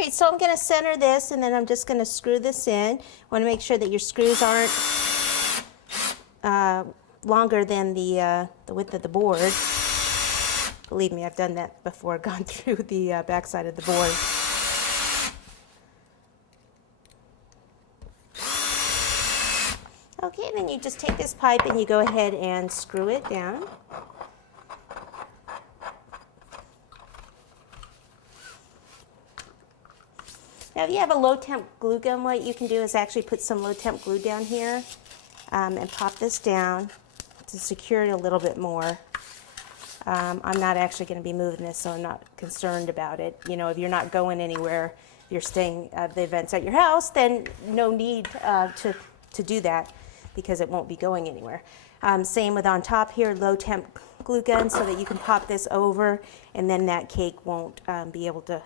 right, so I'm going to center this, and then I'm just going to screw this in. Want to make sure that your screws aren't longer than the width of the board. Believe me, I've done that before, gone through the backside of the board. Okay, then you just take this pipe and you go ahead and screw it down. Now, if you have a low temp glue gun, what you can do is actually put some low temp glue down here and pop this down to secure it a little bit more. I'm not actually going to be moving this, so I'm not concerned about it. You know, if you're not going anywhere, if you're staying at the events at your house, then no need to do that, because it won't be going anywhere. Same with on top here, low temp glue gun, so that you can pop this over and then that cake won't be able to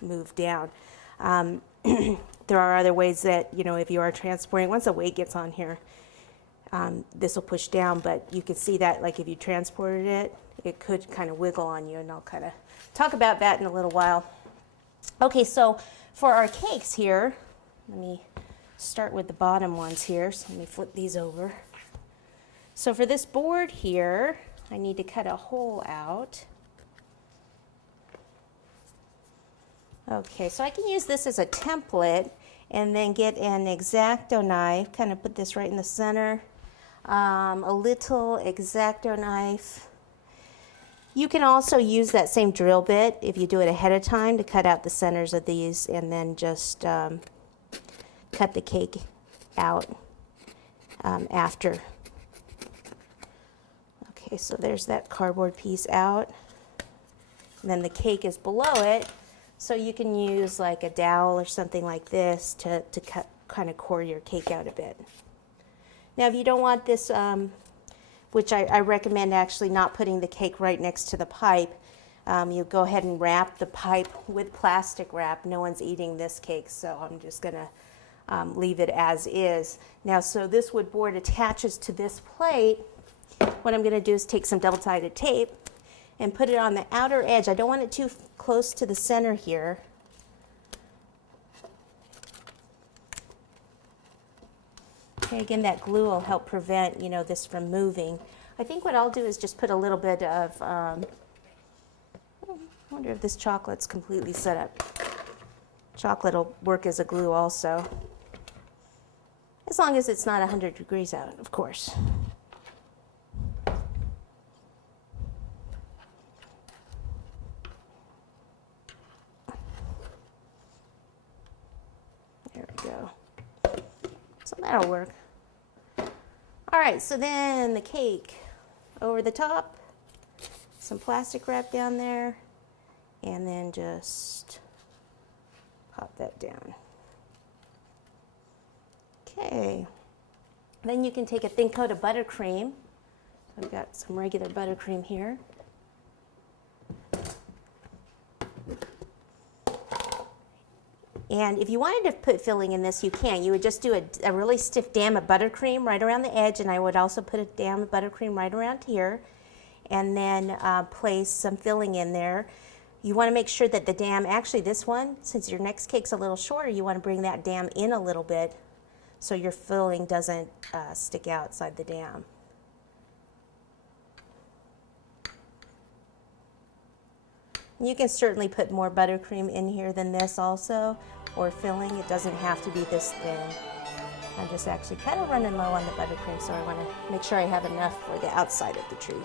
move down. There are other ways that, you know, if you are transporting, once the weight gets on here, this will push down, but you can see that, like, if you transported it, it could kind of wiggle on you, and I'll kind of talk about that in a little while. Okay, so for our cakes here, let me start with the bottom ones here. So let me flip these over. So for this board here, I need to cut a hole out. Okay, so I can use this as a template and then get an X-Acto knife, kind of put this right in the center. A little X-Acto knife. You can also use that same drill bit if you do it ahead of time to cut out the centers of these, and then just cut the cake out after. Okay, so there's that cardboard piece out. And then the cake is below it, so you can use like a dowel or something like this to kind of core your cake out a bit. Now, if you don't want this, which I recommend actually not putting the cake right next to the pipe, you go ahead and wrap the pipe with plastic wrap. No one's eating this cake, so I'm just going to leave it as is. Now, so this wood board attaches to this plate. What I'm going to do is take some double-sided tape and put it on the outer edge. I don't want it too close to the center here. Okay, again, that glue will help prevent, you know, this from moving. I think what I'll do is just put a little bit of, I wonder if this chocolate's completely set up. Chocolate will work as a glue also, as long as it's not 100 degrees out, of course. There we go. So that'll work. All right, so then the cake over the top, some plastic wrap down there, and then just pop that down. Okay, then you can take a thin coat of buttercream. I've got some regular buttercream here. And if you wanted to put filling in this, you can. You would just do a really stiff dam of buttercream right around the edge, and I would also put a dam of buttercream right around here, and then place some filling in there. You want to make sure that the dam, actually this one, since your next cake's a little shorter, you want to bring that dam in a little bit so your filling doesn't stick outside the dam. You can certainly put more buttercream in here than this also, or filling. It doesn't have to be this thin. I'm just actually kind of running low on the buttercream, so I want to make sure I have enough for the outside of the tree.